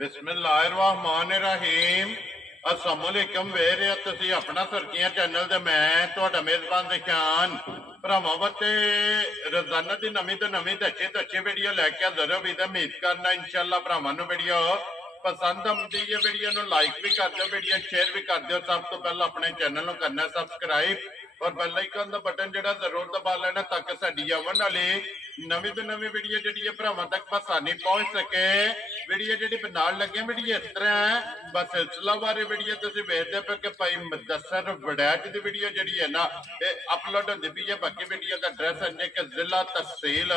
बिस्मिल्लाहिर्रहमानिर्रहीम अस्सलामुअलैकुम वेरे तुसी अपना सुर्खियां चैनल ते मैं तुहाडा मेजबान दिशान भरावां वास्ते रोजाना दी नवीं तो अच्छी वीडियो लैके हाजिर होई ते उम्मीद करना इंशाअल्लाह भरावां नूं वीडियो पसंद आउंदी है। वीडियो नूं लाइक भी कर दो, वीडियो शेयर भी कर दो। सब तो पहला अपने चैनल नूं करना सब्सक्राइब और बेल आइकन दा बटन जिहड़ा जरूर दबा लेना ताकि साडी आवन वाली नवीं तो नवीं वीडियो जिहड़ी है भरावां तक आसानी पहुंच सके। वीडियो जिहड़ी बनाउण लगे वीडियो इस तरह है, बस सिलसिलावार वीडियो तुसीं वेखदे पे कि भाई मुदस्सर वड़ैच दी वीडियो जिहड़ी है ना ये अपलोड होंदी पई है। बाकी वीडियो का एड्रैस है कि जिला तहसील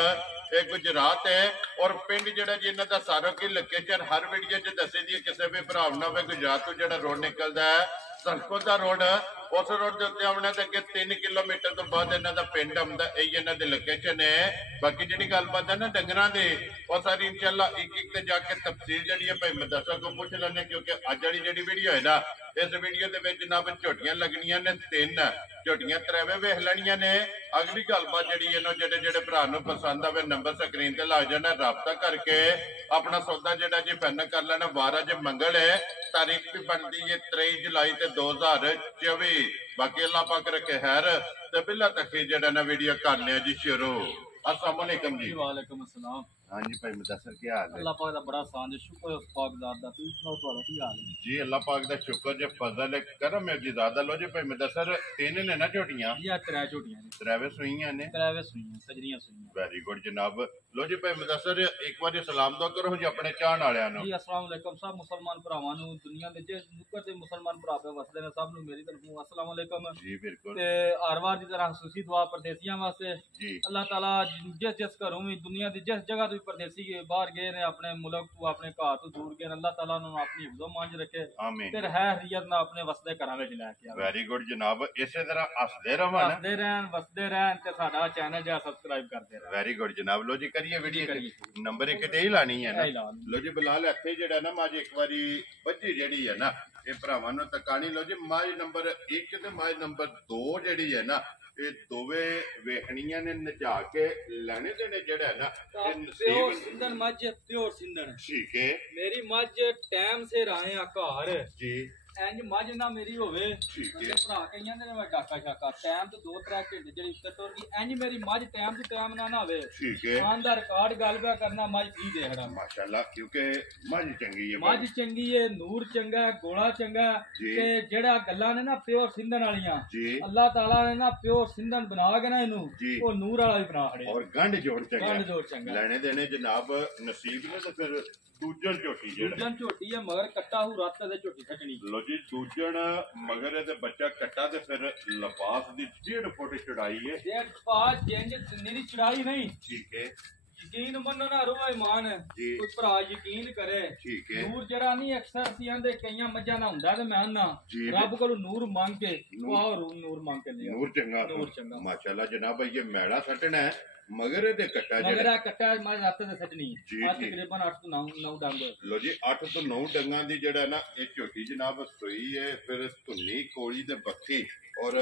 गुजरात है और पिंड जिहड़ा जी इन्हां दा सारा की लोकेशन हर वीडियो च दसी दी। किसी भी भरा ना होवे गुजरात तो जिहड़ा रोड निकलदा है सरकोदा रोड, उस रोड के उत्ते आउणा ते अगे 3 किलोमीटर तो बाद इन्हां दा पिंड आउंदा, यही इन्हां दी लोकेशन है। बाकी जिहड़ी गलबात है ना डंगरां दी वो सारी इंशाअल्लाह एक एक ते जाके तफसील जिहड़ी है भाई मुदस्सर को पूछ लैने, क्योंकि अज वाली जिहड़ी वीडियो है ना इस वीडियो दे विच जनाब झोटियां लगनियां ने 3 झोटियां त्रैवे वेख लैणियां ने। अगली गलबात जिहड़ी है ना जेडे जेडे भरा नूं पसंद आवे नंबर स्क्रीन ते ला जाना, राबता करके अपना सौदा जिहड़ा जी फाइनल कर लेना। 12 ज मंगल है, तारीख भी बनती है 23 जुलाई 2024। बाकी अल्लाह पाक रखे खैर ते बिल्ला तक जिहड़ा ना वीडियो करने जी शुरू। अस्सलाम वालेकुम जी। वालेकुम अस्सलाम। हाँ जी भाई मुदस्सर क्या हाल है? अल्लाह पाक दा बड़ा आसान है, शुक्र है उस पाक ज़ात दा। तुसीं सुनाओ तुहाडा की हाल है? जी अल्लाह पाक दा शुक्र जे फजल है करम है जी ज़्यादा। लो जी भाई मुदस्सर 3 ने ना झोटियां? ये 3 झोटियां ने, त्रैवे सूईयां ने? त्रैवे सूईयां सजरियां सूईयां। वेरी गुड जनाब। लो जी भाई मुदस्सर एक बार सलाम दो करो जी अपने चाहण वालियां नूं। जी अस्सलाम वालेकुम सब मुसलमान भरावां नूं, दुनिया दे जिस नुक्कड़ ते मुसलमान भरा पे वसदे ने सब नूं मेरी तरफों अस्सलाम वालेकुम। जी बिल्कुल। ते हर वार दी तरह खुसूसी दुआ परदेसियां वास्ते। जी अल्लाह ताला जिस जिस घरों भी दुनिया दी जिस जगह तो परदेसी बाहर गए ने अपने मुल्क तो अपने घर तो दूर गए, अल्लाह ताला उन्होंने अपनी हिफ्ज़ो मांझ रखे आमीन। ते रहरियत ना अपने वसदे घरां विच लैके आवे। वेरी गुड जनाब। इसे तरह हसदे रहो ना, हसदे रहन वसदे रहन ते साडा चैनल जो सब्सक्राइब करते रहन। वेरी गुड जनाब। लो जी करिए वीडियो करिए। नंबर एक ते ही लानी है ना। यही लानी। लो जी बिलाल इत्थे जेड़ा ना मज एक बारी बच्ची जेड़ी है ना ये भरावां नूं तकानी। लो जी मज नंबर 1 ते मज नंबर 2 जेड़ी है ना ये दोवे वेखणियां ने नचा के लेने देने जेड़ा है ना ये प्योर नसीब। सिंधन मज प्योर सिंधन ठीक है मेरी मज टाइम से आए आ घर जी। इंज मज ना मेरी होवे ठीक मेरे है भरा कईयां ने मैं डाका शाका टाइम तो 2-3 घंटे जेडी उत्तर टुर गई इंज मेरी मज टाइम तो टाइम ना होवे ठीक है खान दा रिकॉर्ड गल पे करना मज की देखड़ा माशाल्लाह, क्योंकि मज चंगी है मज चंगी है, नूर चंगा है, गोला चंगा है जी। ते जेड़ा गल्लां ने ना प्योर सिंधन वालियां जी अल्लाह ताला ने ना प्योर सिंधन बना के ना इनू जी। ओ नूर वाला भी बना खड़े और गंढ जोड़ चंगा गंढ जोड़ चंगा। लेने देने जनाब नसीब ने तो फिर दूजन झोटी जेड़ा दूजन झोटी है मगर कट्टा हूँ रात ते झोटी सचनी। लो जी दूजन मगर ते बच्चा कट्टा ते फिर लबास दी 1.5 फुट चढ़ाई है। डेढ़ पाँच जेंज मेरी चढ़ाई नहीं ठीक है यकीन मनो ना रोए ईमान जी। कोई भरा यकीन करे ठीक है नूर जड़ा नहीं अक्सर सी आंदे कईयां मज्जां ना हुंदा ते मैं ना जी। रब कोलों नूर मांग के नूर- और नूर मांग के लिया नूर चंगा नूर चंगा। माशाल्लाह जनाब। ये मैड़ा सटना है मगर ते कट्टा मगर जेड़ा आ कट्टा मैं रात ते सचनी जी, आज जी। तकरीबन 8 तो 9 डंग लो जी 8 तो 9 डंगा दी जेड़ा ना ये झोटी जनाब सोई है। फिर धुन्नी कोली ते बक्खी और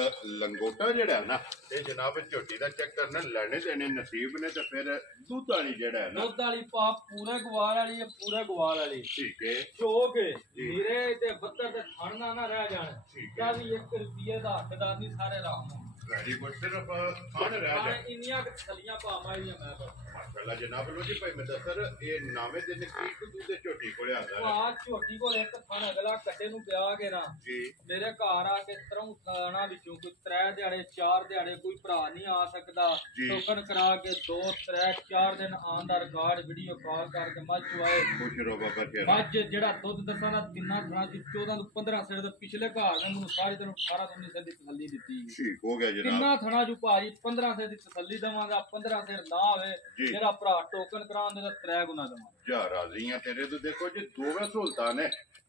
लंगोटा जेड़ा है ना ये जनाब झोटी दा चेक करना लेने देने नसीब ने ते फिर दुध वाली जेड़ा है ना दुध वाली पाप पूरे ग्वाल वाली है पूरे ग्वाल वाली ठीक है चोक जी। हीरे ते बत्तर ते खाना ना रह जान ठीक है। क्या भी 1 रुपये दा हकदार नहीं सारे राम वेरी गुड। सिर्फ खान रह जाए इन्नियां थलियां पावां ही मैं तो माशाल्लाह जनाब। लो जी भाई मुदस्सर ये नामे दिन की दूध दे झोटी कोले आता है आज झोटी को एक थाना अगला कट्टे नु पिया के ना जी। मेरे घर आके तरह थाना विचों कोई 3 दिहाड़े 4 दिहाड़े कोई भरा नहीं आ सकदा जी। टोकन करा के 2 3 4 दिन आन दा रिकॉर्ड वीडियो कॉल करके मज चुआए खुश रहो बाबा तेरा। मज जेड़ा दुध दसा ना किन्ना थाना दी 14 ਤੋਂ 15 ਸਿਰ ਦੇ ਪਿਛਲੇ ਘਰ ਨੇ ਮੈਨੂੰ ਸਾਰੇ ਦਿਨ 18 19 ਸਿਰ ਦੀ ਤਸੱਲੀ ਦਿੱਤੀ ठीक हो गया जनाब। ਕਿੰਨਾ ਥਣਾ ਜੂ ਭਾਜੀ 15 ਸਿਰ ਦੀ ਤਸੱਲੀ ਦਵਾਂਗਾ 15 ਸਿਰ ਨਾ ਹੋਵੇ ਜੀ। ਮੇਰਾ ਭਰਾ ਟੋਕਨ ਕਰਾਉਣ ਦੇ ਤਾਂ 3 ਗੁਣਾ ਦਵਾਂ जा राजी हैं तेरे तो देखो जी दोवे सहूलतां ने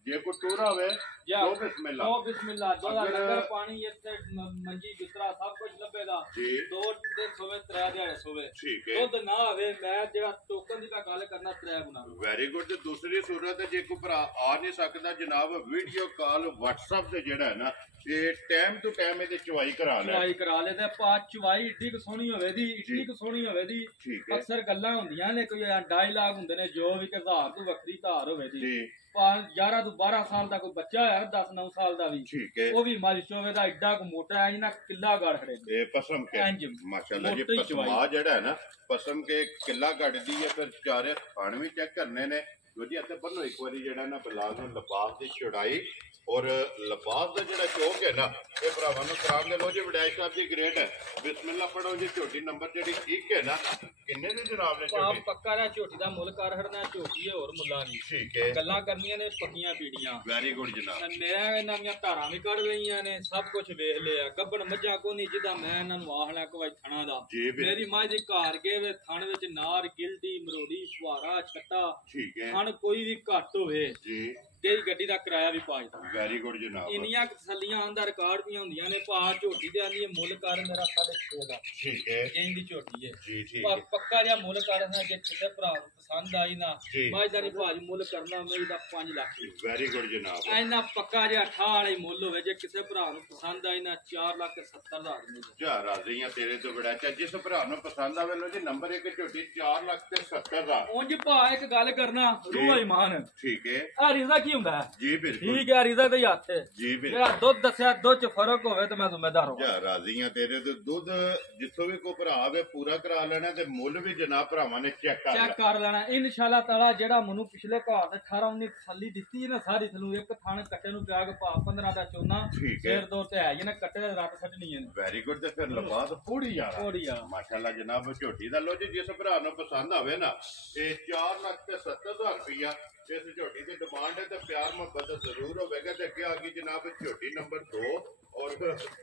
ਜੇ ਕੋਈ ਟੂਰਾ ਹੋਵੇ ਜਾਂ ਉਹ ਬਿਸਮਿਲ੍ਲਾ ਉਹ ਬਿਸਮਿਲ੍ਲਾ ਦੋਦਾ ਲੰਗਰ ਪਾਣੀ ਇੱਥੇ ਮੰਜੀ ਬਿਸਤਰਾ ਸਭ ਕੁਝ ਲੱਭੇਗਾ ਜੀ 2 ਦਿਨ ਸੋਵੇ 3 ਦਿਹਾੜੇ ਸੋਵੇ ਠੀਕ ਹੈ ਦੁੱਧ ਨਾ ਹੋਵੇ ਮੈਂ ਜਿਹੜਾ ਟੋਕਨ ਦੀ ਮੈਂ ਗੱਲ ਕਰਨਾ 3 ਗੁਣਾ ਵੈਰੀ ਗੁੱਡ ਤੇ ਦੂਸਰੀ ਸੂਰਤ ਜੇ ਕੋਈ ਭਰਾ ਆ ਨਹੀਂ ਸਕਦਾ ਜਨਾਬ ਵੀਡੀਓ ਕਾਲ WhatsApp ਤੇ ਜਿਹੜਾ ਹੈ ਨਾ ਇਹ ਟਾਈਮ ਟੂ ਟਾਈਮ ਇਹਦੀ ਚਵਾਈ ਕਰਾ ਲੈ ਚਵਾਈ ਕਰਾ ਲੈ ਤੇ ਪਾ ਚਵਾਈ ਏਡੀ ਕੁ ਸੋਹਣੀ ਹੋਵੇ ਦੀ ਏਡੀ ਕੁ ਸੋਹਣੀ ਹੋਵੇ ਦੀ ਠੀਕ ਹੈ ਅਕਸਰ ਗੱਲਾਂ ਹੁੰਦੀਆਂ ਨੇ ਕੋਈ ਡਾਇਲਾਗ ਹੁੰਦੇ ਨੇ ਜੋ ਵੀ ਕਿ ਧਾਰ ਤੋਂ ਵੱਖਰੀ ਧਾਰ ਹੋਵੇ ਦੀ ਜੀ 11 ਤੋਂ 12 ਸਾਲ ਦਾ ਕੋਈ ਬੱਚਾ ਹੋਇਆ 10-9 ਸਾਲ ਦਾ ਵੀ ਠੀਕ ਹੈ ਉਹ ਵੀ ਮਾਲਿਸ਼ ਹੋਵੇ ਦਾ ਏਡਾ ਕੁ ਮੋਟਾ ਹੈ ਨਾ ਕਿੱਲਾ ਗੜ ਖੜੇ ਨੇ ਇਹ ਪਸਮ ਕੇ ਇੰਜ ਮਾਸ਼ਾਅੱਲਾ ਜੀ ਮੋਟੀ ਪਸਮਾ ਚਵਾਈ। ਜਿਹੜਾ ਹੈ ਨਾ ਪਸਮ ਕੇ ਕਿੱਲਾ ਕੱਢਦੀ ਹੈ ਫਿਰ ਚਾਰੇ ਖਾਣ ਵੀ ਚੈੱਕ ਕਰਨੇ ਨੇ ਵਧੀਆ ਤੇ ਬੰਨੋ ਇੱਕ ਵਾਰੀ ਜਿਹੜਾ ਨਾ ਬਲਾਲ ਨੂੰ ਲਿਬਾਸ ਦੀ ਚੌੜਾਈ ਔਰ ਲਿਬਾਸ ਦਾ ਜਿਹੜਾ ਚੌਕ ਹੈ ਨਾ ਇਹ ਭਰਾਵਾਂ ਨੂੰ ਕਰਾਉਣ ਦੇ ਲੋ ਜੀ ਵਿਡਾਇਸ਼ ਸਾਹਿਬ ਦੀ ਗ੍ਰੇਟ ਹੈ ਬਿਸਮਿਲ੍ਲਾ ਪੜੋ ਜੀ ਝੋਟੀ ਨੰਬਰ ਜਿਹੜੀ 1 ਹੈ ਨਾ ਕਿੰਨੇ ਦੀ ਜਨਾਬ ਨੇ ਆਪ ਝੋਟੀ ਪੱਕਾ ਰਿਹਾ ਝੋਟੀ ਦਾ ਮੁੱਲ ਕਰ ਹੜਨਾ ਝੋਟੀ ਹੈ ਹੋਰ ਮੁੱਲਾ ਨਹੀਂ ਠੀਕ ਹੈ ਗੱਲਾਂ ਕਰਨੀਆਂ ਨੇ ਪੱਕੀਆਂ ਪੀੜੀਆਂ ਵੈਰੀ ਗੁੱਡ ਜਨਾਬ ਮੈਂ ਇਹਨਾਂ ਦੀਆਂ ਧਾਰਾਂ ਵੀ ਕੱਢ ਲਈਆਂ ਨੇ ਸਭ ਕੁਝ ਵੇਖ ਲਿਆ ਗੱਬਣ ਮੱਝਾਂ ਕੋ ਨਹੀਂ ਜਿਹਦਾ ਮੈਂ ਇਹਨਾਂ ਨੂੰ ਆਖਣਾ ਕੋਈ ਥਣਾ ਦਾ ਜੀ ਬਿਲਕੁਲ ਮੇਰੀ ਮੱਝ ਦੇ ਘਰ ਗਏ ਵੇ ਥਣ ਵਿੱਚ ਨਾਰ ਗਿਲਡੀ ਮਰੋੜੀ ਫੁਹਾਰਾ ਛੱਟਾ ਠੀਕ ਹੈ ਥਣ ਕੋਈ ਵੀ ਘੱਟ ਹੋਵੇ ਜੀ ਤੇਰੀ ਗੱਡੀ ਦਾ ਕਿਰਾਇਆ ਵੀ ਪਾ ਦਿੱਤਾ ਵੈਰੀ ਗੁੱਡ ਜਨਾਬ ਇੰਨੀਆਂ ਕੁ ਤਸੱਲੀਆਂ ਆਂਦਾ ਰਿਕਾਰਡ ਵੀ ਹੁੰਦੀਆਂ ਨੇ ਭਾ ਝੋਟੀ ਦੇ ਆਂਦੀ ਮੁੱਲ ਕਰ ਮੇਰਾ 6.5 ਦਾ ਠੀਕ ਹੈ ਇੰਜ ਦੀ ਝੋਟੀ ਹੈ ਜੀ ਠੀਕ ਪਰ ਹੈ ਪੱਕਾ ਜਿਹਾ ਮੁੱਲ ਕਰਨਾ ਜੇ ਕਿਸੇ ਭਰਾ ਨੂੰ ਪਸੰਦ ਆਈ ਨਾ ਜੀ। ਮੈਂ ਦਾ ਨਹੀਂ ਭਾਜੀ ਮੁੱਲ ਕਰਨਾ ਮੇਰੀ ਦਾ 5 ਲੱਖ ਵੈਰੀ ਗੁੱਡ ਜਨਾਬ ਇੰਨਾ ਪੱਕਾ ਜਿਹਾ ਠਾਹ ਵਾਲਾ ਹੀ ਮੁੱਲ ਹੋਵੇ ਜੇ ਕਿਸੇ ਭਰਾ ਨੂੰ ਪਸੰਦ ਆਈ ਨਾ 4,70,000 ਮਿਲ ਜਾਏ ਜਾ ਰਾਜ਼ੀਆਂ ਤੇਰੇ ਤੋਂ ਬੜਾ ਚਾ ਜਿਸ ਭਰਾ ਨੂੰ ਪਸੰਦ ਆਵੇ ਲੋ ਜੀ ਨੰਬਰ 1 ਝੋਟੀ 4,70,000 ਉਂਝ ਭਾ ਇੱਕ ਗੱਲ ਕਰਨਾ ਰੂਹ ਇਮਾਨ ਠੀਕ ਹੈ ਆ ਰਿਜ਼ਾ ਕੀ ਹੁੰਦਾ ਹੈ ਜੀ ਬਿਲਕੁਲ ਠੀਕ ਹੈ ਰਿਜ਼ਾ ਤੇ ਹੱਥ ਹੈ ਜੀ ਬਿਲਕੁਲ ਜਿਹੜਾ ਦੁੱਧ ਦੱਸਿਆ ਦੁੱਧ ਚ ਫਰਕ ਹੋਵੇ ਤੇ ਮੈਂ ਜ਼ਿੰਮੇਦਾਰ ਹਾਂ ਜਾ ਰਾਜ਼ੀਆਂ ਤੇਰੇ ਤੋਂ ਦੁੱਧ ਜਿੱਥੋਂ ਵੀ ਕੋਈ ਭਰਾ ਆਵੇ ਪੂਰਾ ਕਰਾ ਲੈਣਾ ਤੇ ਮੁੱਲ ਵੀ ਜਨਾਬ ਭਰਾਵਾਂ ਨੇ ਚੈੱਕ ਕਰ ਲੈਣਾ ਚੈੱਕ ਕਰ ਲੈਣਾ ਇਨਸ਼ਾਅੱਲਾ ਤਾਲਾ ਜਿਹੜਾ ਮੈਨੂੰ ਪਿਛਲੇ ਘਰ ਦੇ 18 19 ਥੱਲੀ ਦਿੱਤੀ ਹੈ ਨਾ ਸਾਰੀ ਥਲੂ ਇੱਕ ਥਾਣ ਕੱਟੇ ਨੂੰ ਪਿਆ ਕੇ ਪਾ 15 ਦਾ ਚੋਨਾ ਠੀਕ ਹੈ ਫੇਰ ਦੋ ਤੇ ਹੈ ਨਾ ਕੱਟੇ ਦੇ ਰੱਟ ਸੱਟਣੀ ਹੈ ਵੈਰੀ ਗੁੱਡ ਤੇ ਫਿਰ ਲਬਾਸ ਪੂਰੀ ਯਾਰ ਥੋੜੀ ਆ ਮਾਸ਼ਾਅੱਲਾ ਜਨਾਬ ਝੋਟੀ ਦਾ ਲੋ ਜੀ ਜਿਸ ਭਰਾ ਨੂੰ ਪਸੰਦ ਆਵੇ ਨਾ ਇਹ 4,70,000 ਰੁਪਇਆ ਇਸ ਝੋਟੀ ਦੀ ਡਿਮਾਂਡ ਹੈ ਤੇ ਪਿਆਰ ਮੁਹੱਬਤ ਜ਼ਰੂਰ ਹੋਵੇਗਾ ਤੇ ਅੱਗੇ ਆ ਗਈ ਜਨਾਬ ਝੋਟੀ ਨੰਬਰ 2 ਔਰ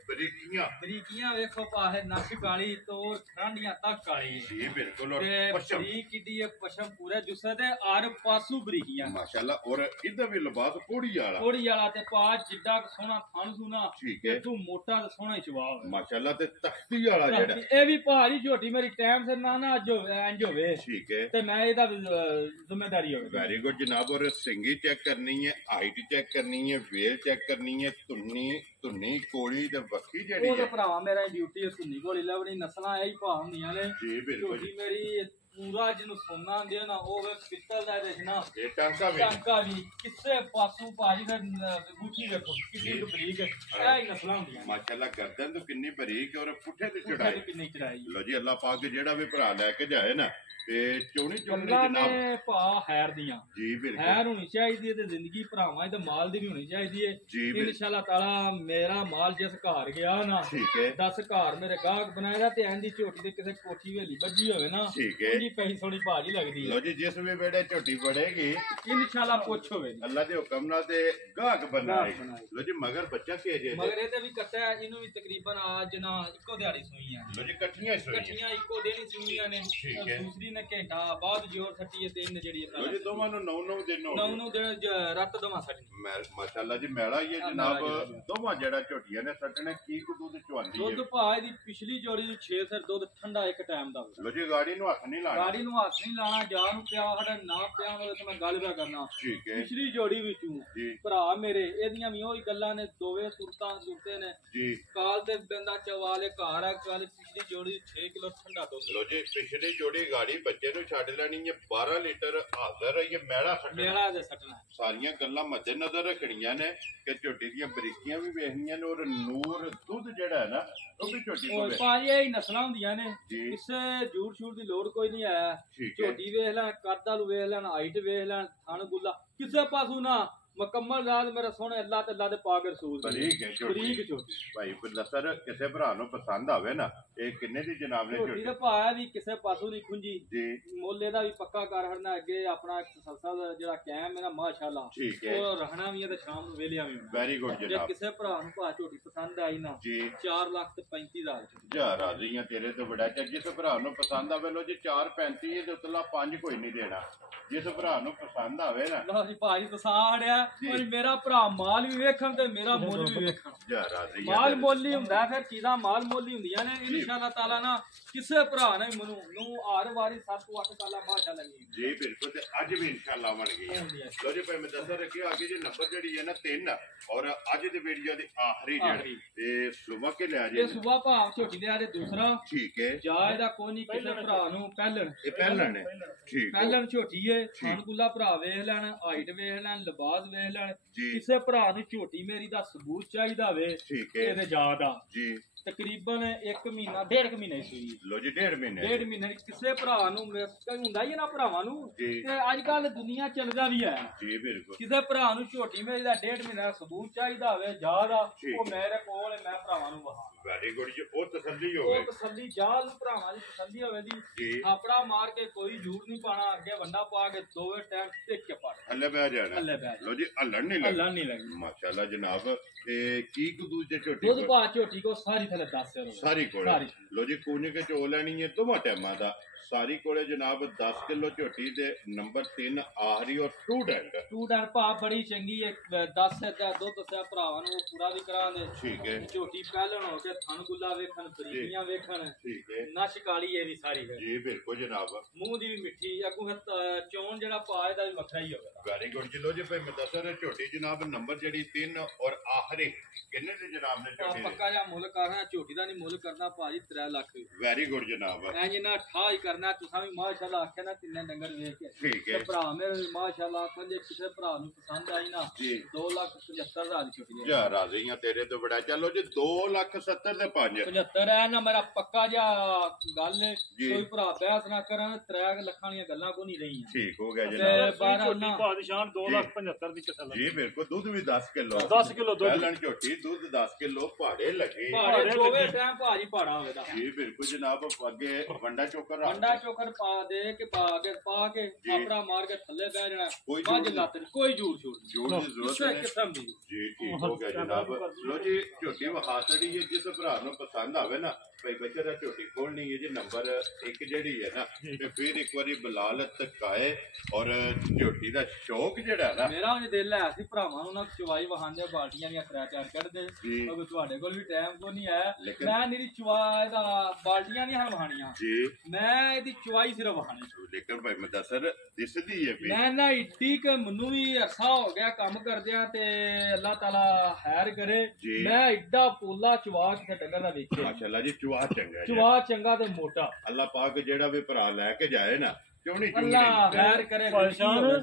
ਬਰੀਕੀਆਂ ਵੇਖੋ ਪਾਹੇ ਨੱਕ ਕਾਲੀ ਤੋਰ ਠੰਡੀਆਂ ਤੱਕ ਕਾਲੀ ਜੀ ਬਿਲਕੁਲ ਔਰ ਤੇ ਪਸ਼ਮ ਬਰੀਕ ਕਿੱਡੀ ਹੈ ਪਸ਼ਮ ਪੂਰੇ ਜੁੱਸੇ ਤੇ ਆਰ ਪਾਸੂ ਬਰੀਕੀਆਂ ਮਾਸ਼ਾਅੱਲਾ ਔਰ ਇਹਦਾ ਵੀ ਲਿਬਾਸ ਪੂੜੀ ਵਾਲਾ ਥੋੜੀ ਵਾਲਾ ਤੇ ਪਾ ਜਿੱਡਾ ਕੁ ਸੋਹਣਾ ਥਣ ਸੁਣਾ ਠੀਕ ਹੈ ਤੂੰ ਮੋਟਾ ਤੇ ਸੋਹਣਾ ਹੀ ਜਵਾਬ ਮਾਸ਼ਾਅੱਲਾ ਤੇ ਤਖਤੀ ਵਾਲਾ ਜਿਹੜਾ ਇਹ ਵੀ ਭਾਰੀ ਝੋਟੀ ਮੇਰੀ ਟਾਈਮ ਸਿਰ ਨਾ ਅੱਜ ਹੋਵੇ ਇੰਜ ਹੋਵੇ ਠੀਕ ਹੈ ਤੇ ਮੈਂ ਇਹਦਾ ਵੀ ਜ਼ਿੰਮੇਦਾਰੀ ਹੋਵੇ ਵੈਰੀ ਗੁੱਡ ਜਨਾਬ ਔਰ ਸਿੰਗੀ ਚੈੱਕ ਕਰਨੀ ਹੈ ਹਾਈਟ ਚੈੱਕ ਕਰਨੀ ਹੈ ਵੇਲ ਚੈੱਕ ਕਰਨੀ ਹੈ ਧੁੰਨੀ ਕੋਲੀ ਤੇ ਵੱਖੀ ਜਿਹੜੀ ਉਹ ਤਾਂ ਹੈ ਭਰਾਵਾ ਮੇਰਾ ਡਿਊਟੀ ਸੁਣੀ ਕੋਲੀ ਲੱਭਣੀ ਨਸਲਾਂ ਇਹੀ ਭਾ ਹੁੰਦੀਆਂ ਨੇ ਜੀ ਬਿਲਕੁਲ ਝੋਟੀ ਮੇਰੀ ਪੂਰਾ ਜਿਹਨੂੰ ਸੋਨਾ ਆਂਦੇ ਨਾ ਉਹ ਵੇ ਪਿੱਤਲ ਦਾ ਦੇਖਣਾ ਇਹ ਟਾਂਕਾ ਵੀ ਟਾਂਕਾ ਵੀ ਕਿਸੇ ਪਾਸੋਂ ਭਾਜੀ ਦਾ ਗੁੱਠੀ ਵੇਖੋ ਕਿੰਨੀ ਕੁ ਬਰੀਕ ਇਹ ਹੀ ਨਸਲਾਂ ਹੁੰਦੀਆਂ ਮਾਸ਼ਾਅੱਲਾ ਗਰਦਨ ਤੋਂ ਕਿੰਨੀ ਬਰੀਕ ਔਰ ਪੁੱਠੇ ਤੇ ਪੁੱਠੇ ਚੜਾਈ ਤੇ ਕਿੰਨੀ ਚੜਾਈ ਲੋ ਜੀ ਅੱਲਾਹ ਪਾਕ ਜਿਹੜਾ ਵੀ ਭਰਾ ਲੈ ਕੇ ਜਾਏ ਨਾ ਤੇ ਚੋਣੀ ਗੱਲਾਂ ਜਨਾਬ ਨੇ ਭਾ ਹੈਰ ਦੀਆਂ ਜੀ ਬਿਲਕੁਲ ਹੈਰ ਹੋਣੀ ਚਾਹੀਦੀ ਹੈ ਤੇ ਜ਼ਿੰਦਗੀ ਭਰਾਵਾਂ ਤੇ ਮਾਲ ਦੀ ਵੀ ਹੋਣੀ ਚਾਹੀਦੀ ਹੈ ਜੀ ਬਿਲਕੁਲ ਇਨਸ਼ਾਅੱਲਾ ਤਾਲਾ ਮੇਰਾ ਮਾਲ ਜਿਸ ਘਰ ਗਿਆ ਨਾ ਠੀਕ ਹੈ 10 ਘਰ ਮੇਰੇ ਗਾਹਕ ਬਣਾਏਗਾ ਤੇ ਐਂਦੀ ਝੋਟੀ ਦੇ ਕਿਸੇ ਕੋਠੀ ਵੇਲੀ ਵੱਜੀ ਹੋਵੇ ਨਾ ਠੀਕ ਹੈ ਉਹਦੀ ਪੈਸੀ ਸੋਹਣੀ ਭਾਜੀ ਲੱਗਦੀ ਹੈ ਲੋ ਜੀ ਜਿਸ ਵੀ ਵੇੜੇ ਝੋਟੀ ਬੜੇਗੀ ਇਨਸ਼ਾਅੱਲਾ ਪੁੱਛ ਹੋਵੇ ਅੱਲਾ ਦੇ ਹੁਕਮ ਨਾਲ ਤੇ ਗਾਹਕ ਬਣਾਏ ਗਾਹਕ ਬਣਾਏ। ਲੋ ਜੀ ਮਗਰ ਬੱਚਾ ਕੇ ਜੇ ਮਗਰ ਇਹਦੇ ਵੀ ਕੱਟਿਆ ਇਹਨੂੰ ਵੀ ਤਕਰੀਬਨ ਅੱਜ ਨਾ ਇੱਕੋ ਦਿਹਾੜੀ ਸੂਈ ਆ ਲੋ ਜੀ ਇਕੱਠੀਆਂ ਸੋਈਆਂ ਇਕੱਠੀਆਂ ਇੱਕੋ ਦਿਨ ਹੀ ਸੂਈਆਂ ਨੇ ਠੀਕ ਹੈ। ਦੂਸਰੀ ਨੇ ਘੰਟਾ ਬਾਅਦ ਜੋਰ ਸੱਟੀ ਹੈ ਤਿੰਨ ਜਿਹੜੀ ਲੋ ਜੀ ਦੋਵਾਂ ਨੂੰ 9 ਦਿਨ ਹੋ ਨੌ ਗਏ ਨੂੰ ਦਿਨ ਰੱਤ ਦਵਾ ਸੱਟੀ ਮਾਸ਼ਾਅੱਲਾ ਜੀ ਮੈਲਾ ਹੀ ਹੈ ਹਾਂ, ਜਨਾਬ ਮੈਲਾ ਜੀ। ਦੋਵਾਂ ਜਿਹੜਾ ਝੋਟੀਆਂ ਨੇ ਸੱਟਣੇ ਕੀ ਕੁ ਦੁੱਧ ਚਵਾਉਂਦੀ ਦੁੱਧ ਹੈ ਭਾਅ ਦੀ ਪਿਛਲੀ ਜੋੜੀ ਦੀ 6 ਸਿਰ ਦੁੱਧ ਠੰਡਾ ਇੱਕ ਟਾਈਮ ਦਾ ਹੋਵੇ। ਲੋ ਜੀ ਗਾੜੀ ਨੂੰ ਹੱਥ ਨਹੀਂ ਲਾਣਾ ਗਾੜੀ ਨੂੰ ਹੱਥ ਨਹੀਂ ਲਾਣਾ ਜਾਂ ਨੂੰ ਪਿਆ ਸਾਡਾ ਨਾ ਪਿਆ ਹੋਵੇ ਤੇ ਮੈਂ ਗੱਲ ਪਿਆ ਕਰਨਾ ਠੀਕ ਹੈ ਪਿਛਲੀ ਜੋੜੀ ਵਿੱਚੋਂ ਜੀ ਭਰਾ ਮੇਰੇ ਇਹਦੀਆਂ ਵੀ ਉਹੀ ਗੱਲਾਂ ਨੇ ਦੋਵੇਂ ਸੁਰਤੇ ਨੇ ਜੀ ਕਾਲ ਤੇ ਬੰਦਾ ਚਵਾਲੇ ਘਰ ਆ ਕਾਲ ਪਿਛਲੀ ਜੋੜੀ 6 ਕਿਲੋ ਠੰਡਾ ਦੁੱਧ ਲੋ ਜੀ ਪਿਛਲੀ ਜੋੜੀ ਗਾੜੀ ਬੱਚੇ ਨੂੰ ਛੱਡ ਲੈਣੀ ਹੈ 12 ਲੀਟਰ ਹਾਜ਼ਰ ਹੈ ਇਹ ਮੈਲਾ ਸੱਟਣਾ ਮੇਲਾ ਦੇ ਸੱਟਣਾ ਸਾਰੀਆਂ ਗੱਲਾਂ ਮੱਦੇ ਨਜ਼ਰ ਰੱਖਣੀਆਂ ਨੇ ਕਿ ਝੋਟੀ ਦੀਆਂ ਬਰੀਕੀਆਂ ਵੀ ਵੇਖਣੀਆਂ ਨੇ ਔਰ ਨੂਰ ਦੁੱਧ ਜਿਹੜਾ ਹੈ ਨਾ ਉਹ ਵੀ ਝੋਟੀ ਉਹ ਕੋਲ ਭਾਜੀ ਇਹ ਨਸਲਾਂ ਹੁੰਦੀਆਂ ਨੇ ਜੀ ਕਿਸੇ ਜੂੜ ਛੂੜ ਦੀ ਲੋੜ ਕੋਈ ਨਹੀਂ ਆਇਆ ਠੀਕ ਹੈ ਝੋਟੀ ਵੇਖ ਲੈਣ ਕੱਦ ਵਾਲੂ ਵੇਖ ਲੈਣ ਹਾਈਟ ਵੇਖ ਲੈਣ ਥਣ ਗੁੱਲਾ ਕਿਸੇ ਪਾਸੋਂ ਨਾ ਮੁਕੰਮਲ ਰਾਜ ਮੇਰੇ ਸੋਹਣੇ ਅੱਲਾ ਤੇ ਅੱਲਾ ਦੇ ਪਾਕ ਰਸੂਲ ਦੇ ਬਰੀਕ ਹੈ ਝੋਟੀ ਬਰੀਕ ਝੋਟੀ ਭਾਈ ਨਸਰ ਕਿਸੇ ਭਰਾ ਨੂੰ ਪਸੰਦ ਆਵੇ ਨਾ ਇਹ ਕਿੰਨੇ ਦੀ ਜਨਾਬ ਨੇ ਝੋਟੀ ਝੋਟੀ ਦਾ ਭਾਅ ਵੀ ਕਿਸੇ ਪਾਸੋਂ ਨਹੀਂ ਖੁੰਜੀ ਜੀ ਮੁੱਲ ਇਹਦਾ ਵੀ ਪੱਕਾ ਕਰ ਹੜਨਾ ਅੱਗੇ ਆਪਣਾ ਇੱਕ ਸਲਸਾ ਦਾ ਜਿਹੜਾ ਕੈਮ ਹੈ ਨਾ ਮਾਸ਼ਾਅੱਲਾ ਠੀਕ ਹੈ ਉਹ ਰਹਿਣਾ ਵੀ ਹੈ ਤੇ ਸ਼ਾਮ ਨੂੰ ਵੇਲਿਆ ਵੀ ਹੋਣਾ ਵੈਰੀ ਗੁੱਡ ਜੇ ਜਨਾਬ ਕਿਸੇ ਭਰਾ ਨੂੰ ਭਾਅ ਝੋਟੀ ਪਸੰਦ ਆਈ ਨਾ ਜੀ 4,35,000 ਜਾ ਰਾਜ਼ੀਆਂ ਤੇਰੇ ਤੋਂ ਬੜਾ ਚੱਜ ਜਿਸ ਭਰਾ ਨੂੰ ਪਸੰਦ ਆਵੇ ਲੋ ਜੀ 4.35 ਦੇ ਉਤਲਾ 5 ਕੋਈ ਨਹੀਂ ਦੇਣਾ ਜਿਸ ਭਰਾ ਨੂੰ ਪਸੰਦ ਆਵੇ ਨਾ ਲਓ ਜੀ ਭਾਜੀ ਤਸਾੜਿਆ ਔਰ ਮੇਰਾ ਭਰਾ ਮਾਲ ਵੀ ਵੇਖਣ ਤੇ ਮੇਰਾ ਮੁੱਲ ਵੀ ਵੇਖਣ। ਜਾ ਰਾਜ਼ੀ ਮਾਲ ਮੁੱਲ ਹੀ ਹੁੰਦਾ, ਫਿਰ ਚੀਜ਼ਾਂ ਮਾਲ ਮੁੱਲ ਹੀ ਹੁੰਦੀਆਂ ਨੇ। ਇਨਸ਼ਾਅੱਲਾ ਤਾਲਾ ਨਾ ਕਿਸੇ ਭਰਾ ਨੇ ਮੈਨੂੰ ਹਰ ਵਾਰੀ 7 ਤੋਂ 8 ਸਾਲਾਂ ਮਾਸ਼ਾ ਲੱਗੀ ਜੀ ਬਿਲਕੁਲ। ਤੇ ਅੱਜ ਵੀ ਇਨਸ਼ਾਅੱਲਾ ਬਣ ਗਈ ਹੈ। ਲੋ ਜੀ ਭਾਈ ਮੈਂ ਦੱਸਾਂ ਰੱਖਿਆ ਅੱਗੇ ਜੇ ਨੰਬਰ ਜਿਹੜੀ ਹੈ ਨਾ 3 ਔਰ ਅੱਜ ਦੀ ਵੀਡੀਓ ਦੀ ਆਖਰੀ ਜਿਹੜੀ ਤੇ ਸੁਬਾ ਕੇ ਲਿਆ ਜੀ ਇਹ ਸੁਬਾ ਭਾਵ ਝੋਟੀ ਲਿਆ ਤੇ ਦੂਸਰਾ ਠੀਕ ਹੈ ਜਾ ਇਹਦਾ ਕੋਈ ਨਹੀਂ ਕਿਸੇ ਭਰਾ ਨੂੰ ਪਹਿਲਣ ਇਹ ਪਹਿਲਣ ਹੈ ਠੀਕ ਹੈ ਪਹਿਲਣ ਝੋਟੀ ਹੈ ਖਾਨਕੁੱਲਾ ਭਰਾ ਵੇਖ ਲੈਣ ਹਾਈਟ ਵੇਖ ਲੈਣ ਲਿਬਾਸ ਵੇਖ ਲੈਣ ਜੀ ਕਿਸੇ ਭਰਾ ਨੂੰ ਝੋਟੀ ਮੇਰੀ ਦਾ ਸਬੂਤ ਚਾਹੀਦਾ ਵੇ ਠੀਕ ਹੈ ਇਹਦੇ ਯਾਦ ਆ ਜੀ ਤਕਰੀਬਨ 1 ਮਹੀਨਾ 1.5 ਮਹੀਨੇ ਸੂਈ ਲੋ ਜੀ 1.5 ਮਹੀਨੇ 1.5 ਮਹੀਨੇ ਕਿਸੇ ਭਰਾ ਨੂੰ ਹੁੰਦਾ ਹੀ ਨਾ ਭਰਾਵਾਂ ਨੂੰ ਜੀ ਤੇ ਅੱਜ ਕੱਲ ਦੁਨੀਆ ਚੱਲਦਾ ਵੀ ਹੈ ਜੀ ਬਿਲਕੁਲ ਕਿਸੇ ਭਰਾ ਨੂੰ ਝੋਟੀ ਮੇਰੀ ਦਾ 1.5 ਮਹੀਨੇ ਦਾ ਸਬੂਤ ਚਾਹੀਦਾ ਹੋਵੇ ਯਾਦ ਆ ਉਹ ਮੇਰੇ ਕੋਲ ਹੈ, ਮੈਂ ਭਰਾਵਾਂ ਨੂੰ ਵਹਾ ਵੈਰੀ ਗੁੱਡ ਜੀ ਉਹ ਤਸੱਲੀ ਹੋਵੇ ਉਹ ਤਸੱਲੀ ਜਾਲ ਨੂੰ ਭਰਾਵਾਂ ਦੀ ਤਸੱਲੀ ਹੋਵੇ ਜੀ ਆਪਣਾ ਮਾਰ ਕੇ ਕੋਈ ਝੂਠ ਨਹੀਂ ਪਾਣਾ ਅੱਗੇ ਵੰਡਾ ਪਾ ਕੇ ਦੋਵੇਂ ਟਾਈਮ ਟਿਕ ਕੇ ਪੜ ਹੱਲੇ ਬਹਿ ਜਾਣਾ ਹੱਲੇ ਬਹਿ ਲੋ ਜੀ ਹੱਲਣ ਨਹੀਂ ਲੱਗ ਹੱਲਣ ਨਹੀਂ ਲੱਗੀ ਮਾਸ਼ਾਅੱਲਾ ਜਨਾਬ ਤੇ ਕੀ ਕੁ ਦੇ ਝੋਟੀ ਦੁੱਧ ਪਾ ਝੋਟੀ ਕੋ ਸਾਰੀ ਥਲੇ 10 ਰੁਪਏ ਸਾਰੀ ਕੋਲ ਲੋ ਜੀ ਕੂਨੇ ਕੇ ਚੋ ਲੈਣੀ ਹੈ ਦੋਵਾਂ ਟਾਈਮਾਂ ਦਾ ਸਾਰੀ ਕੋਲੇ ਜਨਾਬ 10 ਕਿਲੋ ਝੋਟੀ ਤੇ ਨੰਬਰ 3 ਆਖਰੀ ਔਰ ਸਟੂਡੈਂਟ ਭਾ ਬੜੀ ਚੰਗੀ ਹੈ 10 ਦਾ ਦੁੱਧ ਦੱਸਿਆ ਭਰਾਵਾਂ ਨੂੰ ਉਹ ਪੂਰਾ ਵੀ ਕਰਾਂਗੇ ਠੀਕ ਹੈ ਝੋਟੀ ਪਹਿਲਣ ਹੋ ਕੇ ਥਣ ਗੁੱਲਾ ਵੇਖਣ ਬਰੀਕੀਆਂ ਵੇਖਣ ਠੀਕ ਹੈ ਨਸ਼ ਕਾਲੀ ਹੈ ਵੀ ਸਾਰੀ ਜੀ ਬਿਲਕੁਲ ਜਨਾਬ ਮੂੰਹ ਦੀ ਵੀ ਮਿੱਠੀ ਅੱਗੋਂ ਚੌਣ ਜਿਹੜਾ ਪਾ ਇਹਦਾ ਵੀ ਵੱਖਰਾ ਹੀ ਹੋਵੇਗਾ ਵੈਰੀ ਗੁੱਡ ਜੀ ਲੋ ਜੀ ਭਾਈ ਮੈਂ ਦੱਸਾਂ ਰਿਹਾ ਝੋਟੀ ਜਨਾਬ ਨੰਬਰ ਜਿਹੜੀ 3 ਔਰ ਆਖਰੀ ਕਿੰਨੇ ਦੇ ਜਨਾਬ ਨੇ ਝੋਟੀ ਪੱਕਾ ਜਿਹਾ ਮੁੱਲ ਕਰਨਾ ਝੋਟੀ ਦਾ ਨਹੀਂ ਮੁੱਲ ਕਰਨਾ ਭਾਜੀ 3 ਲੱਖ ਵੈਰੀ ਗੁੱਡ ਜਨਾਬ ਐ ਜਿੰਨਾ ਠਾ ਹੀ ਕਰਨਾ ਤੁਸੀਂ ਵੀ ਮਾਸ਼ਾਅੱਲਾ ਆਖਿਆ ਨਾ ਤਿੰਨੇ ਡੰਗਰ ਵੇਖ ਕੇ ਠੀਕ ਹੈ ਤੇ ਭਰਾ ਮੇਰੇ ਵੀ ਮਾਸ਼ਾਅੱਲਾ ਆਖਣ ਜੇ ਕਿਸੇ ਭਰਾ ਨੂੰ ਪਸੰਦ ਆਈ ਨਾ ਜੀ 2,75,000 ਦੀ ਝੋਟੀ ਦੇ ਜਾ ਰਾਜ਼ੀ ਆ ਤੇਰੇ ਤੋਂ ਬੜਾ ਚਲੋ ਜੀ 2,70,000 ਦੇ 5 75 ਹੈ ਨਾ ਮੇਰਾ ਪੱਕਾ ਜਿਹਾ ਗੱਲ ਹੈ ਕੋਈ ਭਰਾ ਬਹਿਸ ਨਾ ਕਰਨ 3 ਲੱਖਾਂ ਦੀਆਂ ਗੱਲਾਂ ਕੋ ਨਹੀਂ ਰਹੀਆਂ ਠੀਕ ਹੋ ਗਿਆ ਤੇ ਜਨਾਬ 12 ਨਾ ਬਾਦਸ਼ਾਹ 2,75,000 ਦੀ ਕਿੱਥੇ ਜੀ ਬਿਲਕੁਲ ਦੁੱਧ ਵੀ 10 ਕਿਲੋ 10 ਕਿਲੋ ਦੁੱਧ ਪਹਿਲਣ ਝੋਟੀ ਦੁੱਧ 10 ਕਿਲੋ ਪਹਾੜੇ ਲੱਗੇ ਭਾੜੇ ਦੋਵੇਂ ਟਾਈਮ ਭਾਜੀ ਭਾੜਾ ਹੋਵੇਗਾ ਜੀ ਬਿਲਕੁਲ ਜਨਾਬ ਅੱਗੇ ਵੰਡਾ ਚੋਕਰ ਅੰਡਾ ਚੋਕਰ ਪਾ ਦੇ ਕੇ ਪਾ ਕੇ ਆਪਣਾ ਮਾਰ ਕੇ ਥੱਲੇ ਬਹਿ ਜਾਣਾ ਕੋਈ ਬਾਜ ਲੱਤ ਨੀ, ਕੋਈ ਜੂੜ ਛੋੜ ਜੋੜ ਦੀ ਜ਼ਰੂਰਤ ਕਿਸੇ ਨਹੀਂ ਕਿਸਮ ਦੀ ਜੀ ਠੀਕ ਹੋ ਗਿਆ ਜਨਾਬ ਲੋ ਜੀ ਝੋਟੀ ਵਖਾ ਛੜੀ ਹੈ ਜਿਸ ਭਰਾ ਨੂੰ ਪਸੰਦ ਆਵੇ ਨਾ ਭਾਈ ਬੱਚੇ ਦਾ ਝੋਟੀ ਖੋਲਣੀ ਹੈ ਜੀ ਨੰਬਰ 1 ਜਿਹੜੀ ਹੈ ਨਾ ਤੇ ਫਿਰ ਇੱਕ ਵਾਰੀ ਬਲਾਲ ਤਕਾਏ ਔਰ ਝੋਟੀ ਦਾ ਸ਼ੌਕ ਜਿਹੜਾ ਨਾ ਮੇਰਾ ਉਹ ਦਿਲ ਹੈ ਸੀ ਭਰਾਵਾਂ ਨੂੰ ਨਾ ਚਵਾਈ ਵਹਾਂਦੇ ਬਾਲਟੀਆਂ ਦੀਆਂ ਤਿਆਰ ਕੱਢਦੇ ਕਿਉਂਕਿ ਤੁਹਾਡੇ ਕੋਲ ਵੀ ਟਾਈਮ ਕੋ ਨਹੀਂ ਹੈ ਮੈਂ ਮੇਰੀ ਚਵਾਈ ਦਾ ਬਾਲਟੀਆਂ ਨਹੀਂ ਹਨ ਵਹਾਣੀਆਂ ਜੀ ਮੈਂ ਇਹਦੀ ਚਵਾਈ ਸਿਰਫ ਵਹਾਣੀ ਲੇਕਿਨ ਭਾਈ ਮੁਦੱਸਰ ਦਿਸਦੀ ਹੈ ਵੀ ਮੈਂ ਨਾ ਇੱਡੀ ਕਿ ਮੈਨੂੰ ਵੀ ਅਰਸਾ ਹੋ ਗਿਆ ਕੰਮ ਕਰਦਿਆਂ ਤੇ ਅੱਲਾਹ ਤਾਲਾ ਖੈਰ ਕਰੇ ਮੈਂ ਐਡਾ ਪੋਲਾ ਚਵਾ ਕਿਸੇ ਡੰਗਰ ਦਾ ਵੇਖਿਆ ਮਾਸ਼ਾਅੱਲਾ ਜੀ ਚਵਾ ਚੰਗਾ ਚਵਾ ਚੰਗਾ ਤੇ ਮੋਟਾ ਅੱਲਾਹ ਪਾਕ ਜਿਹੜਾ ਵੀ ਭਰਾ ਲੈ ਕੇ ਜਾਏ ਨਾ ਕਿਉਂ ਨਹੀਂ ਅੱਲਾਹ ਖੈਰ ਕਰੇ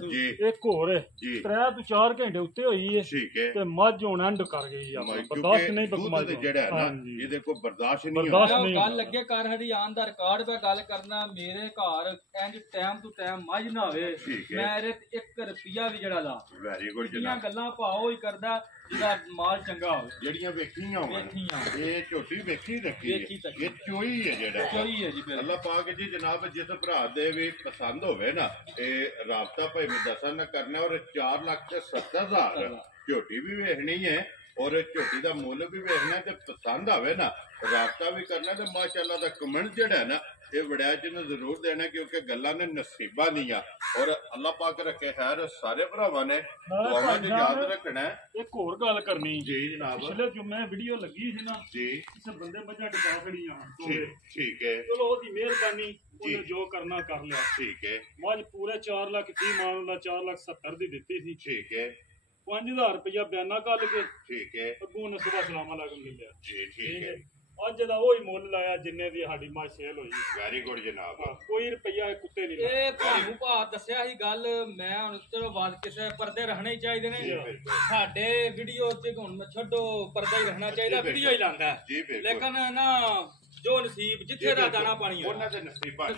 ਜੀ ਇੱਕ ਹੋਰ ਜੀ 3 ਤੋਂ 4 ਘੰਟੇ ਉੱਤੇ ਹੋਈ ਹੈ ਠੀਕ ਹੈ ਤੇ ਮੱਝ ਹੁਣ ਐਂਡ ਕਰ ਗਈ ਆ ਬਰਦਾਸ਼ਤ ਨਹੀਂ ਦੁੱਧ ਤੇ ਜਿਹੜਾ ਹੈ ਨਾ ਇਹਦੇ ਕੋਲ ਬਰਦਾਸ਼ਤ ਨਹੀਂ ਬਰਦਾਸ਼ਤ ਹੁੰਦਾ ਨਹੀਂ ਗੱਲ ਲੱਗੇ ਕਰ ਹੜੀ ਆਨ ਦਾ ਰਿਕਾਰਡ ਪੇ ਗੱਲ ਕਰਨਾ ਮੇਰੇ ਘਰ ਇੰਜ ਟਾਈਮ ਤੋਂ ਟਾਈਮ ਮੱਝ ਨਾ ਹੋਵੇ ਮੇਰੇ 1 ਰੁਪਿਆ ਵੀ ਜਿਹੜਾ ਲਾ ਵੈਰੀ ਗੁੱਡ ਜਿਹੜੀਆਂ ਜਨਾਬ ਗੱਲਾਂ ਭਾਓ ਹੀ ਕਰਦਾ ਜਿਹਦਾ ਮਾਲ ਚੰਗਾ ਹੋਵੇ ਜਿਹੜੀਆਂ ਵੇਖੀਆਂ ਹੋਣ ਵੇਖੀਆਂ ਇਹ ਝੋਟੀ ਵੇਖੀ ਰੱਖੀ ਵੇਖੀ ਹੈ ਰੱਖੀ। ਇਹ ਚੋਈ ਹੈ ਜਿਹੜਾ ਚੋਈ ਹੈ ਜੀ ਬਿਲਕੁਲ ਅੱਲਾਹ ਪਾਕ ਜੀ ਜਨਾਬ ਜਿਸ ਭਰਾ ਦੇ ਵੀ ਪਸੰਦ ਹੋਵੇ ਨਾ ਇਹ ਰਾਬਤਾ ਭਾਈ ਮੁਦੱਸਰ ਨਾਲ ਕਰਨਾ ਔਰ 4,70,000 ਝੋਟੀ ਵੀ ਵੇਖਣੀ ਹੈ ਔਰ ਝੋਟੀ ਦਾ ਮੁੱਲ ਵੀ ਵੇਖਣਾ ਤੇ ਪਸੰਦ ਆਵੇ ਨਾ ਰਾਬਤਾ ਵੀ ਕਰਨਾ ਤੇ ਮਾਸ਼ਾਅੱਲਾ ਦਾ ਕਮੈਂਟ ਜਿਹੜਾ ਹੈ ਨਾ ਇਹ ਵੜਿਆ ਜੀ ਨੂੰ ਜ਼ਰੂਰ ਦੇਣਾ ਕਿਉਂਕਿ ਗੱਲਾਂ ਨੇ ਨਸੀਬਾਂ ਦੀਆਂ ਔਰ ਅੱਲਾਹ ਪਾਕ ਰੱਖੇ ਖੈਰ ਸਾਰੇ ਭਰਾਵਾਂ ਨੇ ਦੁਆਵਾਂ 'ਚ ਯਾਦ ਰੱਖਣਾ ਇੱਕ ਹੋਰ ਗੱਲ ਕਰਨੀ ਜੀ ਜਨਾਬ ਪਿਛਲੇ ਜੁਮੇ ਵੀਡੀਓ ਲੱਗੀ ਸੀ ਨਾ ਜੀ ਕਿਸੇ ਬੰਦੇ ਮੱਝਾਂ ਟਿਕਾ ਖੜੀਆਂ ਠੀਕ ਹੈ ਚਲੋ ਉਹਦੀ ਮਿਹਰਬਾਨੀ ਉਹਨੇ ਜੋ ਕਰਨਾ ਕਰ ਲਿਆ ਠੀਕ ਹੈ ਮੱਝ ਪੂਰੇ 4 ਲੱਖ 30 ਮਾਨ ਦਾ 4,70,000 ਦੀ ਦਿੱਤੀ ਸੀ ਠੀਕ ਹੈ 5,000 ਰੁਪਇਆ ਬਿਆਨਾ ਕਰ ਕੇ ਠੀਕ ਹੈ ਅੱਗੋਂ ਨਸਬਾ ਸਲਾਮਾ ਲੱਗਣ ਲਿਆ ਜੀ ਠੀਕ ਹੈ ਅੱਜ ਦਾ ਉਹੀ ਮੁੱਲ ਲਾਇਆ ਜਿੰਨੇ ਦੀ ਸਾਡੀ ਮੱਝ ਸੇਲ ਹੋਈ ਵੈਰੀ ਗੁੱਡ ਜਨਾਬ ਕੋਈ ਰੁਪਈਆ ਕੁੱਤੇ ਨਹੀਂ ਇਹ ਤੁਹਾਨੂੰ ਭਾ ਦੱਸਿਆ ਸੀ ਗੱਲ ਮੈਂ ਹੁਣ ਚਲੋ ਬਾਅਦ ਕਿਸੇ ਪਰਦੇ ਰਹਿਣੇ ਹੀ ਚਾਹੀਦੇ ਨੇ ਸਾਡੇ ਵੀਡੀਓ 'ਚ ਹੁਣ ਛੱਡੋ ਪਰਦਾ ਹੀ ਰਹਿਣਾ ਚਾਹੀਦਾ ਵੀਡੀਓ ਹੀ ਲਾਂਦਾ ਲੇਕਿਨ ਨਾ ਜੋ ਨਸੀਬ ਜਿੱਥੇ ਦਾ ਦਾਣਾ ਪਾਣੀ ਉਹਨਾਂ ਦੇ ਨਸੀਬਾਂ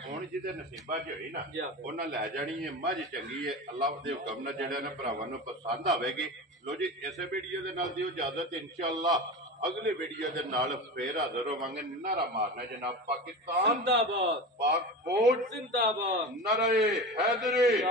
ਹੁਣ ਜਿਹਦੇ ਨਸੀਬਾਂ 'ਚ ਹੋਈ ਨਾ ਉਹਨਾਂ ਲੈ ਜਾਣੀ ਹੈ ਮੱਝ ਚੰਗੀ ਹੈ ਅੱਲਾਹ ਦੇ ਹੁਕਮ ਨਾਲ ਜਿਹੜਾ ਨੇ ਭਰਾਵਾਂ ਨੂੰ ਪਸੰਦ ਆਵੇਗੀ ਲੋ ਜੀ ਇਸੇ ਵੀਡੀਓ ਦੇ ਨਾਲ ਦਿਓ ਇਜਾਜ਼ਤ ਇਨਸ਼ਾਅੱਲਾ ਅਗਲੇ ਵੀਡੀਓ ਦੇ ਨਾਲ ਫੇਰ ਹਾਜ਼ਰ ਹੋਵਾਂਗੇ ਨਾਰਾ ਮਾਰਨਾ ਜਨਾਬ ਪਾਕਿਸਤਾਨ ਜ਼ਿੰਦਾਬਾਦ ਪਾਕ ਫੌਜ ਜ਼ਿੰਦਾਬਾਦ ਨਾਰੇ ਹੈਦਰੀ